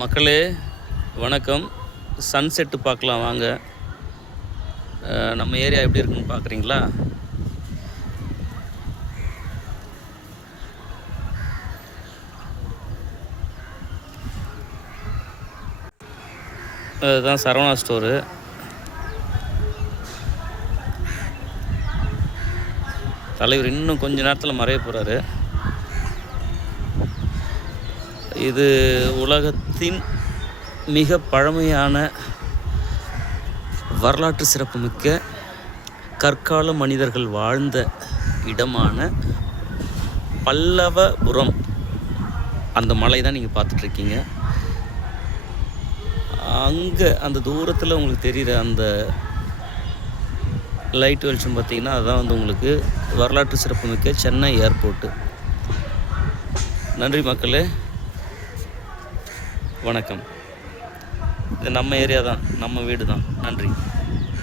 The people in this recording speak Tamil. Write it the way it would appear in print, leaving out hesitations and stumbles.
மக்களே வணக்கம். சன்செட்டு பார்க்கலாம் வாங்க. நம்ம ஏரியா எப்படி இருக்குன்னு பார்க்குறீங்களா? அதுதான் சரவணா ஸ்டோரு. தலைவர் இன்னும் கொஞ்ச நேரத்தில் மறைய போகிறாரு. இது உலகத்தின் மிக பழமையான வரலாற்று சிறப்புமிக்க கற்கால மனிதர்கள் வாழ்ந்த இடமான பல்லவபுரம். அந்த மலை தான் நீங்கள் பார்த்துட்ருக்கீங்க. அங்கே அந்த தூரத்தில் உங்களுக்கு தெரிகிற அந்த லைட் வெளிச்சம் பார்த்திங்கன்னா அதுதான் உங்களுக்கு வரலாற்று சிறப்புமிக்க சென்னை ஏர்போர்ட்டு. நன்றி மக்களே, வணக்கம். இது நம்ம ஏரியா தான், நம்ம வீடு தான். நன்றி.